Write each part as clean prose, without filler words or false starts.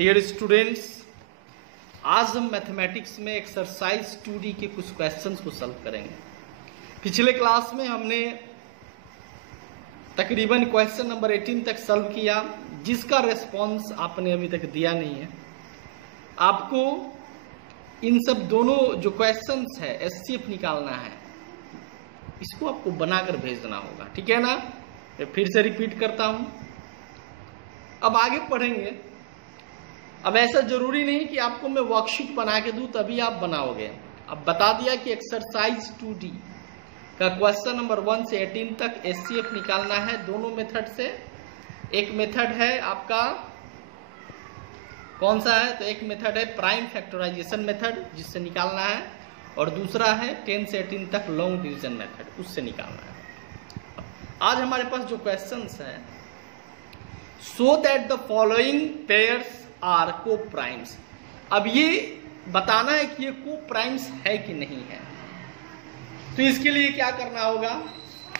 Dear students, आज हम mathematics में एक्सरसाइज 2D के कुछ क्वेश्चंस को सॉल्व करेंगे। पिछले क्लास में हमने तकरीबन क्वेश्चन नंबर 18 तक सॉल्व किया, जिसका रेस्पॉन्स आपने अभी तक दिया नहीं है। आपको इन सब दोनों जो क्वेश्चंस है एचसीएफ निकालना है, इसको आपको बनाकर भेजना होगा, ठीक है ना। मैं फिर से रिपीट करता हूं। अब आगे पढ़ेंगे। अब ऐसा जरूरी नहीं कि आपको मैं वर्कशीट बना के दूं तभी आप बनाओगे। अब बता दिया कि एक्सरसाइज 2D का क्वेश्चन नंबर 1 से 18 तक एचसीएफ निकालना है दोनों मेथड से। एक मेथड है आपका कौन सा है, तो एक मेथड है प्राइम फैक्टराइजेशन मेथड जिससे निकालना है, और दूसरा है 10 से 18 तक लॉन्ग डिवीजन मेथड, उससे निकालना है। आज हमारे पास जो क्वेश्चंस हैं, so that the following pairs are coprimes. अब ये बताना है कि ये को प्राइम्स है कि नहीं है। तो इसके लिए क्या करना होगा,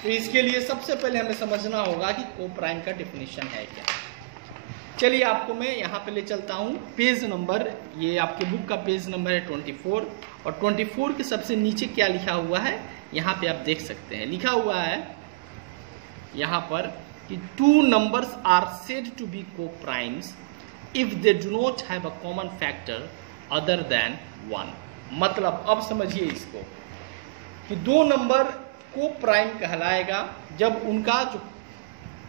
तो इसके लिए सबसे पहले हमें समझना होगा कि को प्राइम का डेफिनेशन है क्या। चलिए आपको मैं यहाँ पे ले चलता हूँ पेज नंबर, ये आपके बुक का पेज नंबर है 24, और 24 के सबसे नीचे क्या लिखा हुआ है यहाँ पे आप देख सकते हैं। लिखा हुआ है यहाँ पर कि two numbers are said to be co primes if they do not have a common factor other than 1। मतलब अब समझिए इसको कि दो नंबर को प्राइम कहलाएगा जब उनका जो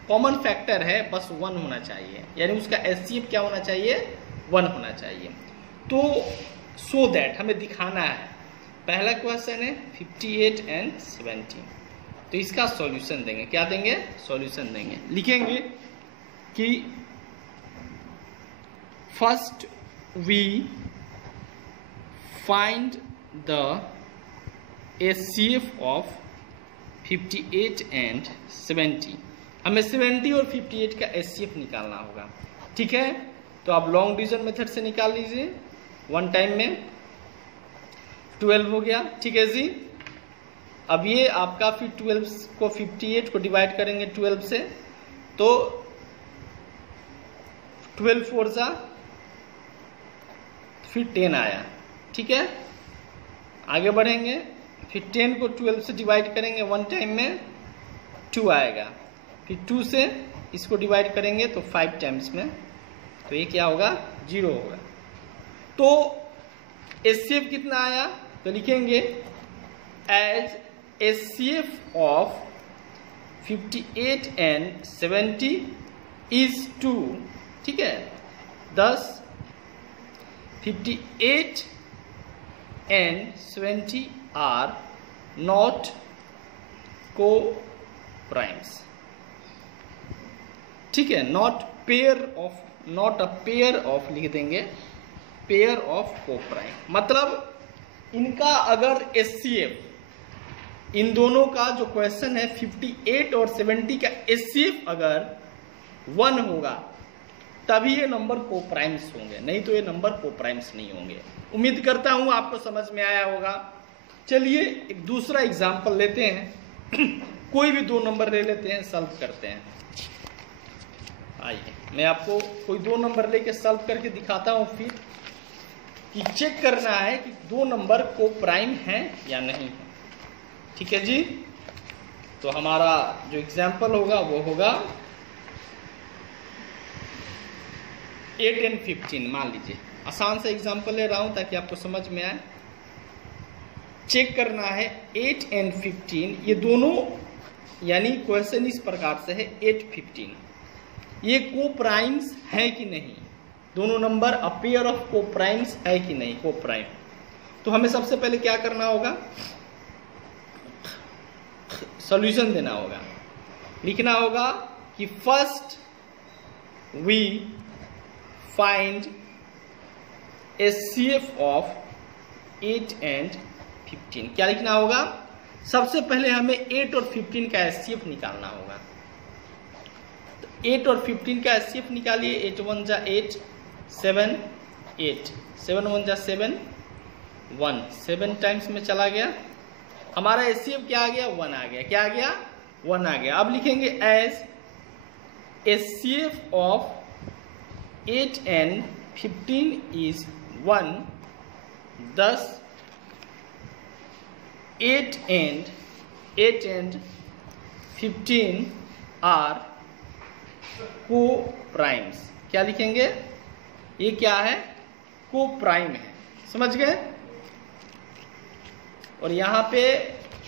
कॉमन फैक्टर है बस 1 होना चाहिए, यानी उसका एचसीएफ क्या होना चाहिए, 1 होना चाहिए। तो सो दैट हमें दिखाना है। पहला क्वेश्चन है 58 एंड 70, तो इसका सॉल्यूशन देंगे। क्या देंगे, सॉल्यूशन देंगे। लिखेंगे कि first we find the HCF of 58 and 70। हमें 70 और 58 का एचसीएफ निकालना होगा, ठीक है। तो आप लॉन्ग डिवीजन मेथड से निकाल लीजिए, वन टाइम में 12 हो गया, ठीक है जी। अब ये आपका फिर 12 को 58 को डिवाइड करेंगे 12 से, तो 12 4 जा, फिर 10 आया, ठीक है। आगे बढ़ेंगे, फिर 10 को 12 से डिवाइड करेंगे वन टाइम में 2 आएगा, फिर 2 से इसको डिवाइड करेंगे तो 5 टाइम्स में, तो ये क्या होगा, 0 होगा। तो एचसीएफ कितना आया, तो लिखेंगे as HCF of 58 and 70 is 2, ठीक है। thus 58 and 70 are not co-primes, ठीक है। नॉट अ पेयर ऑफ लिख देंगे, पेयर ऑफ को प्राइम। मतलब इनका अगर एचसीएफ, इन दोनों का जो क्वेश्चन है 58 और 70 का एचसीएफ अगर 1 होगा तभी ये नंबर को प्राइम्स होंगे, नहीं तो ये नंबर को प्राइम्स नहीं होंगे। उम्मीद करता हूं आपको समझ में आया होगा। चलिए एक दूसरा एग्जांपल लेते हैं। कोई भी दो नंबर ले लेते हैं, सॉल्व करते हैं। आइए मैं आपको कोई दो नंबर लेके सॉल्व करके दिखाता हूं, फिर कि चेक करना है कि दो नंबर को प्राइम है या नहीं है, ठीक है जी। तो हमारा जो एग्जांपल होगा वो होगा 8 एंड 15। मान लीजिए आसान से एग्जांपल ले रहा हूं ताकि आपको समझ में आए। चेक करना है 8 एंड 15, ये दोनों यानी क्वेश्चन इस प्रकार से है 8 15 ये को प्राइम्स है कि नहीं, दोनों नंबर अ पेयर ऑफ को प्राइम्स है कि नहीं, को प्राइम। तो हमें सबसे पहले क्या करना होगा, सॉल्यूशन देना होगा। लिखना होगा कि first we find HCF of 8 and 15। क्या लिखना होगा, सबसे पहले हमें 8 और 15 का एचसीएफ निकालना होगा। तो 8 और 15 का एचसीएफ निकालिए। 8 1 जा 8, 7 8, 7 1 जा 7, 1 7 टाइम्स में चला गया। हमारा एचसीएफ क्या आ गया, 1 आ गया। क्या आ गया, 1 आ गया। अब लिखेंगे as HCF of 8 and 15 is 1, thus 8 and 15 are co-primes। क्या लिखेंगे? ये क्या है? को-प्राइम है। समझ गए? और यहाँ पे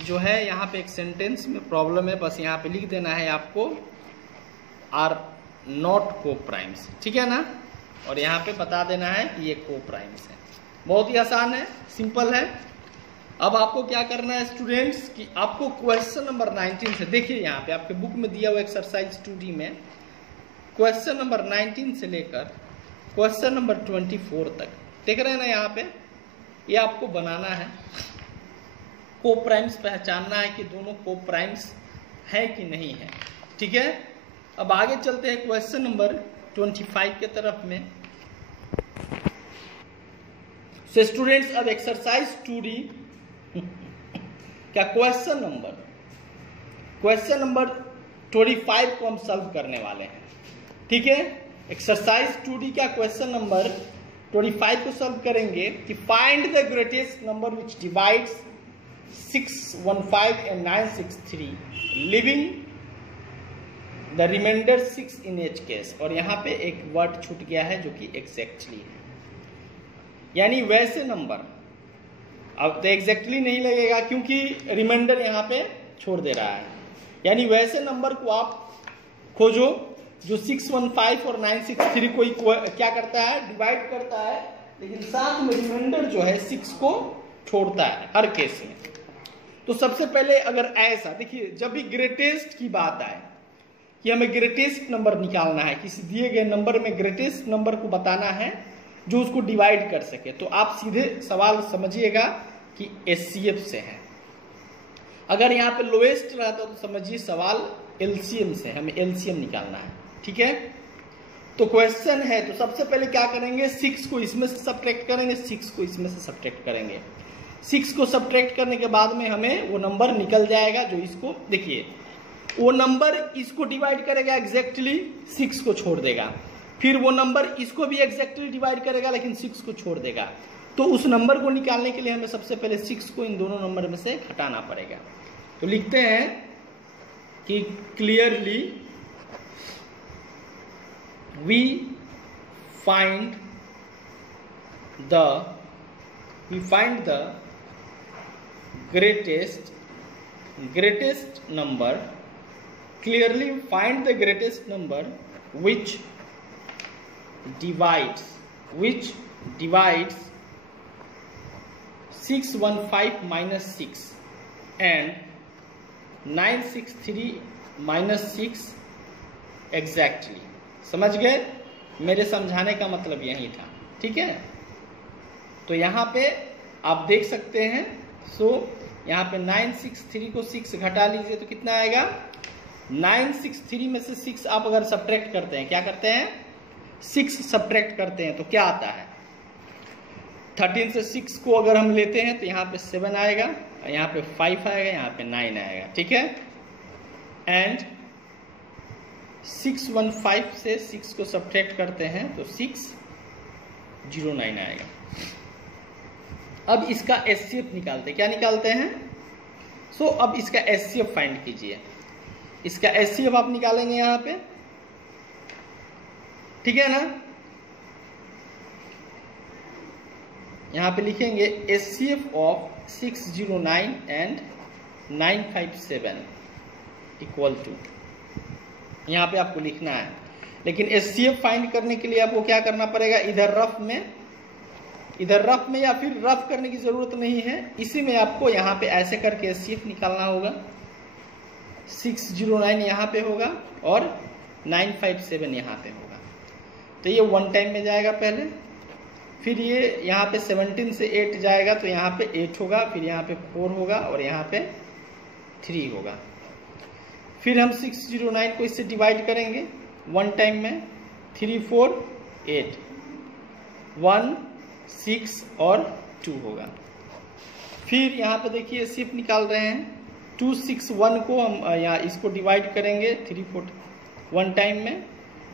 जो है, यहाँ पे एक सेंटेंस में प्रॉब्लम है, बस यहाँ पे लिख देना है आपको आर नॉट को-प्राइम्स, ठीक है ना। और यहाँ पे बता देना है कि ये को-प्राइम्स है। बहुत ही आसान है, सिंपल है। अब आपको क्या करना है स्टूडेंट्स कि आपको क्वेश्चन नंबर 19 से, देखिए यहाँ पे आपके बुक में दिया हुआ एक्सरसाइज 2D में क्वेश्चन नंबर 19 से लेकर क्वेश्चन नंबर 24 तक देख रहे हैं ना। यहाँ पे ये आपको बनाना है, को-प्राइम्स पहचानना है कि दोनों को-प्राइम्स है कि नहीं है, ठीक है। अब आगे चलते हैं क्वेश्चन नंबर 25 के तरफ में। तो स्टूडेंट्स अब एक्सरसाइज 2D क्या क्वेश्चन नंबर 25 को हम सॉल्व करने वाले हैं, ठीक है। एक्सरसाइज 2D का क्वेश्चन नंबर 25 को सॉल्व करेंगे कि find the greatest number which divides 615 and 963 leaving the remainder 6 in each case. और यहाँ पे एक वर्ड छूट गया है जो कि एग्जैक्टली है, यानी वैसे नंबर। अब तो एग्जैक्टली नहीं लगेगा क्योंकि रिमाइंडर यहाँ पे छोड़ दे रहा है, यानी वैसे नंबर को आप खोजो जो 615 और 963 को क्या करता है? डिवाइड करता है, लेकिन साथ में रिमाइंडर जो है 6 को छोड़ता है हर केस में। तो सबसे पहले अगर ऐसा देखिए, जब भी ग्रेटेस्ट की बात आए कि हमें ग्रेटेस्ट नंबर निकालना है, किसी दिए गए नंबर में ग्रेटेस्ट नंबर को बताना है जो उसको डिवाइड कर सके, तो आप सीधे सवाल समझिएगा कि एचसीएफ से है। अगर यहाँ पे लोएस्ट रहता तो समझिए सवाल एलसीएम से, हमें एलसीएम निकालना है, ठीक है। तो क्वेश्चन है, तो सबसे पहले क्या करेंगे? 6 को इसमें से सब्ट्रैक्ट करेंगे, 6 को इसमें से सब्ट्रैक्ट करेंगे। 6 को सब्ट्रैक्ट करने के बाद में हमें वो नंबर निकल जाएगा जो इसको, देखिए वो नंबर इसको डिवाइड करेगा एग्जैक्टली, 6 को छोड़ देगा। फिर वो नंबर इसको भी एग्जैक्टली डिवाइड करेगा लेकिन 6 को छोड़ देगा। तो उस नंबर को निकालने के लिए हमें सबसे पहले 6 को इन दोनों नंबर में से हटाना पड़ेगा। तो लिखते हैं कि clearly we find the greatest number, clearly find the greatest number which divides 615 minus 6 and 963 minus 6 exactly। समझ गए? मेरे समझाने का मतलब यही था, ठीक है। तो यहाँ पे आप देख सकते हैं, सो यहाँ पे 963 को 6 घटा लीजिए तो कितना आएगा? 963 में से 6 आप अगर सब्ट्रैक्ट करते हैं, क्या करते हैं? 6 सब्ट्रैक्ट करते हैं तो क्या आता है? 13 से 6 को अगर हम लेते हैं तो यहाँ पे 7 आएगा, यहाँ पे 5 आएगा, यहाँ पे 9 आएगा, ठीक है। एंड 615 से 6 को सब्ट्रैक्ट करते हैं तो 609 आएगा। अब इसका एचसीएफ निकालते हैं, क्या निकालते हैं? सो अब इसका एचसीएफ फाइंड कीजिए। इसका एचसीएफ आप निकालेंगे यहाँ पे, ठीक है ना। यहाँ पे लिखेंगे HCF of 609 and 957 equal to, यहाँ पे आपको लिखना है। लेकिन एचसीएफ फाइंड करने के लिए आपको क्या करना पड़ेगा? इधर रफ में या फिर रफ करने की जरूरत नहीं है, इसी में आपको यहाँ पे ऐसे करके एचसीएफ निकालना होगा। 609 यहाँ पे होगा और 957 यहाँ पे होगा। तो ये 1 टाइम में जाएगा पहले, फिर ये यहाँ पे 17 से 8 जाएगा तो यहाँ पे 8 होगा, फिर यहाँ पे 4 होगा और यहाँ पे 3 होगा। फिर हम 609 को इससे डिवाइड करेंगे 1 टाइम में, 3 4 8, 1 6 और 2 होगा। फिर यहाँ पे देखिए शिफ्ट निकाल रहे हैं, 261 को हम यहाँ इसको डिवाइड करेंगे 3 4 1 टाइम में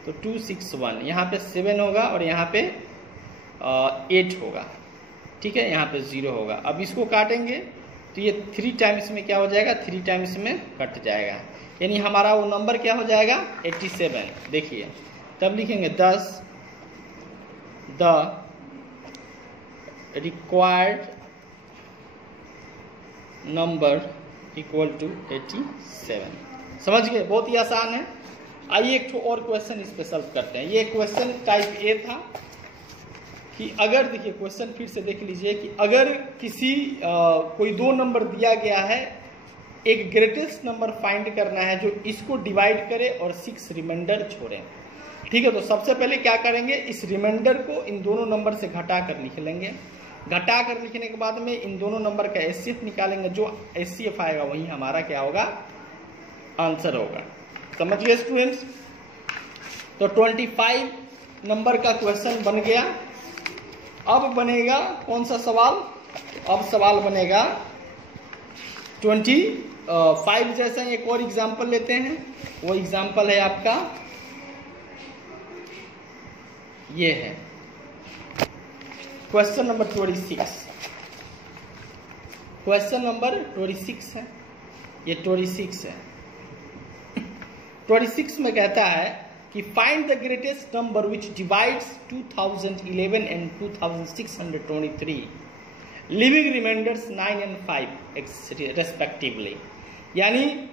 तो 261, यहाँ पे 7 होगा और यहाँ पे 8 होगा, ठीक है, यहाँ पे 0 होगा। अब इसको काटेंगे तो ये 3 टाइम्स में क्या हो जाएगा, 3 टाइम्स में कट जाएगा, यानी हमारा वो नंबर क्या हो जाएगा 87। देखिए तब लिखेंगे 10 the required number equal to 87। समझ गए, बहुत ही आसान है। आइए एक और क्वेश्चन इस पे सॉल्व करते हैं। ये क्वेश्चन टाइप ए था कि अगर, देखिए क्वेश्चन फिर से देख लीजिए कि अगर किसी कोई 2 नंबर दिया गया है, एक ग्रेटेस्ट नंबर फाइंड करना है जो इसको डिवाइड करे और 6 रिमाइंडर छोड़े, ठीक है। तो सबसे पहले क्या करेंगे, इस रिमाइंडर को इन दोनों नंबर से घटा कर लिख लेंगे। घटा कर लिखने के बाद में इन दोनों नंबर का एचसीएफ निकालेंगे, जो एचसीएफ आएगा वही हमारा क्या होगा, आंसर होगा। समझ गए स्टूडेंट्स। तो 25 नंबर का क्वेश्चन बन गया। अब बनेगा कौन सा सवाल, अब सवाल बनेगा 25 जैसा। एक और एग्जाम्पल लेते हैं, वो एग्जाम्पल है आपका ये है क्वेश्चन नंबर 26। क्वेश्चन नंबर 26 है, ये 26 है। 26 में कहता है कि find the greatest number which divides 2011 and 2623 leaving remainders 9 and 5 respectively. यानी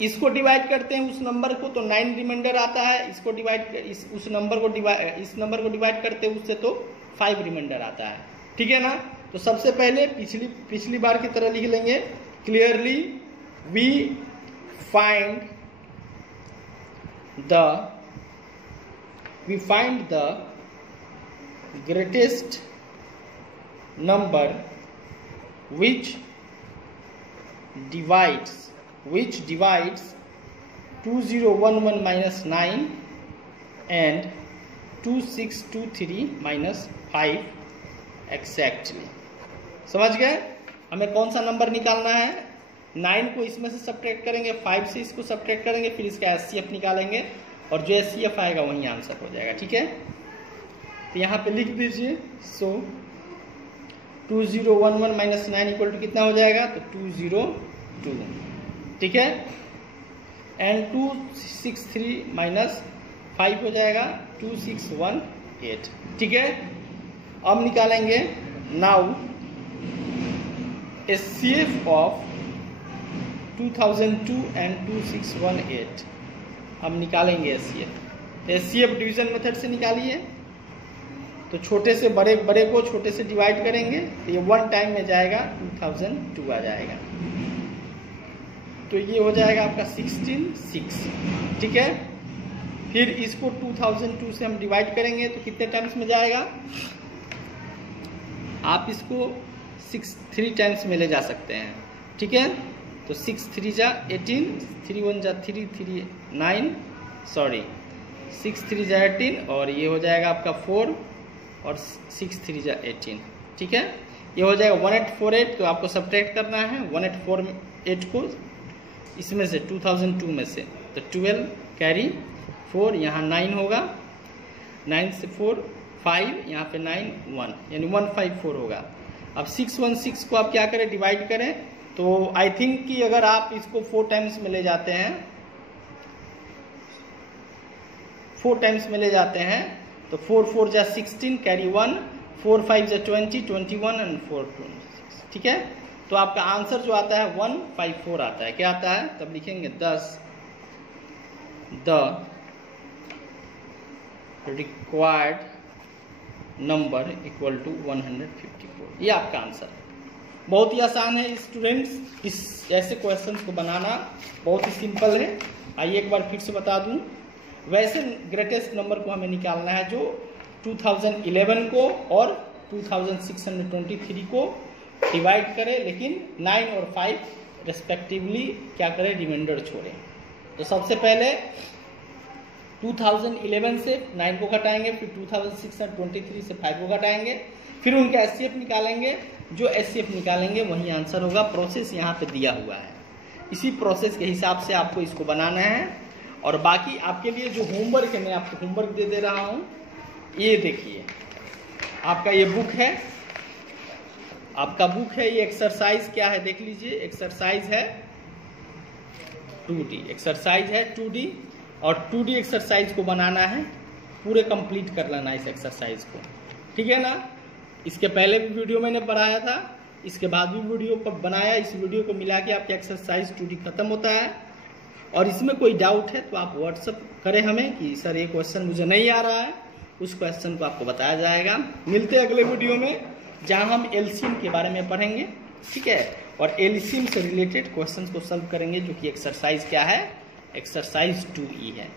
इसको डिवाइड करते हैं उस नंबर को तो 9 रिमाइंडर आता है, इसको डिवाइड इस नंबर को डिवाइड करते हैं उससे तो 5 रिमाइंडर आता है, ठीक है ना। तो सबसे पहले पिछली बार की तरह लिख लेंगे, clearly we find the greatest number which divides 2011 minus 9 and 2623 minus 5 exactly। समझ गए। हमें कौन सा नंबर निकालना है, 9 को इसमें से सब्ट्रैक्ट करेंगे, 5 से इसको सब्ट्रैक्ट करेंगे, फिर इसका एचसीएफ निकालेंगे और जो एचसीएफ आएगा वही आंसर हो जाएगा, ठीक है। तो यहाँ पे लिख दीजिए, सो 2011 माइनस 9 इक्वल टू कितना हो जाएगा, तो 202, ठीक है, एंड 263 माइनस 5 हो जाएगा 2618, ठीक है। अब निकालेंगे नाउ एचसीएफ ऑफ 2002 एंड 2618। अब निकालेंगे एचसीएफ। एचसीएफ डिवीजन मेथड से निकालिए, तो छोटे से बड़े को छोटे से डिवाइड करेंगे तो ये 1 टाइम में जाएगा 2002 आ जाएगा, तो ये हो जाएगा आपका 16 ठीक है। फिर इसको 2002 से हम डिवाइड करेंगे तो कितने टाइम्स में जाएगा, आप इसको 3 टाइम्स में ले जा सकते हैं, ठीक है। तो 6 3 जा 18, 3 1 जा 3 3 9, सॉरी 6 3 जा 18 और ये हो जाएगा आपका 4 और 6 3 जा 18, ठीक है। ये हो जाएगा 1848, तो आपको सब्ट्रैक्ट करना है 1848 को इसमें से 2002 में से, तो 12 कैरी 4, यहाँ 9 होगा, 9 से 4 5, यहाँ पे 9 1, यानी 154 होगा। अब 616 को आप क्या करें, डिवाइड करें, तो आई थिंक कि अगर आप इसको 4 टाइम्स में ले जाते हैं, 4 टाइम्स में ले जाते हैं तो 4 4 जा 16 कैरी 1, 4 5 जा 20 21 एंड 4 26, ठीक है। तो आपका आंसर जो आता है 154 आता है। क्या आता है, तब लिखेंगे 10 the required number equal to 154। ये आपका आंसर। बहुत ही आसान है स्टूडेंट्स, इस ऐसे क्वेश्चंस को बनाना बहुत ही सिंपल है। आइए एक बार फिर से बता दूं, वैसे ग्रेटेस्ट नंबर को हमें निकालना है जो 2011 को और 2623 को डिवाइड करे, लेकिन 9 और 5 रेस्पेक्टिवली क्या करें, रिमाइंडर छोड़े। तो सबसे पहले 2011 से 9 को घटाएंगे, फिर 2623 से 5 को घटाएंगे, फिर उनका एचसीएफ निकालेंगे, जो एचसीएफ निकालेंगे वही आंसर होगा। प्रोसेस यहाँ पे दिया हुआ है, इसी प्रोसेस के हिसाब से आपको इसको बनाना है। और बाकी आपके लिए जो होमवर्क है, मैं आपको होमवर्क दे रहा हूँ, ये देखिए आपका ये बुक है, आपका बुक है। ये एक्सरसाइज क्या है देख लीजिए, एक्सरसाइज है 2D, एक्सरसाइज है 2D। और 2D एक्सरसाइज को बनाना है, पूरे कंप्लीट कर लेना इस एक्सरसाइज को, ठीक है ना। इसके पहले भी वीडियो मैंने बनाया था, इसके बाद भी वीडियो पर बनाया। इस वीडियो को मिला के आपका एक्सरसाइज 2D खत्म होता है। और इसमें कोई डाउट है तो आप व्हाट्सअप करें हमें कि सर ये क्वेश्चन मुझे नहीं आ रहा है, उस क्वेश्चन को आपको बताया जाएगा। मिलते हैं अगले वीडियो में जहां हम एलसीएम के बारे में पढ़ेंगे, ठीक है। और एलसीएम से रिलेटेड क्वेश्चन को सॉल्व करेंगे, जो कि एक्सरसाइज क्या है, एक्सरसाइज 2E है।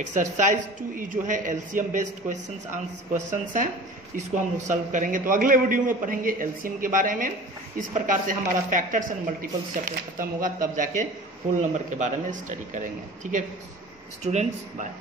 एक्सरसाइज 2E जो है एलसीएम बेस्ड क्वेश्चंस हैं, इसको हम लोग सॉल्व करेंगे। तो अगले वीडियो में पढ़ेंगे एलसीएम के बारे में। इस प्रकार से हमारा फैक्टर्स एंड मल्टीपल्स चैप्टर खत्म होगा, तब जाके होल नंबर के बारे में स्टडी करेंगे, ठीक है स्टूडेंट्स। बाय।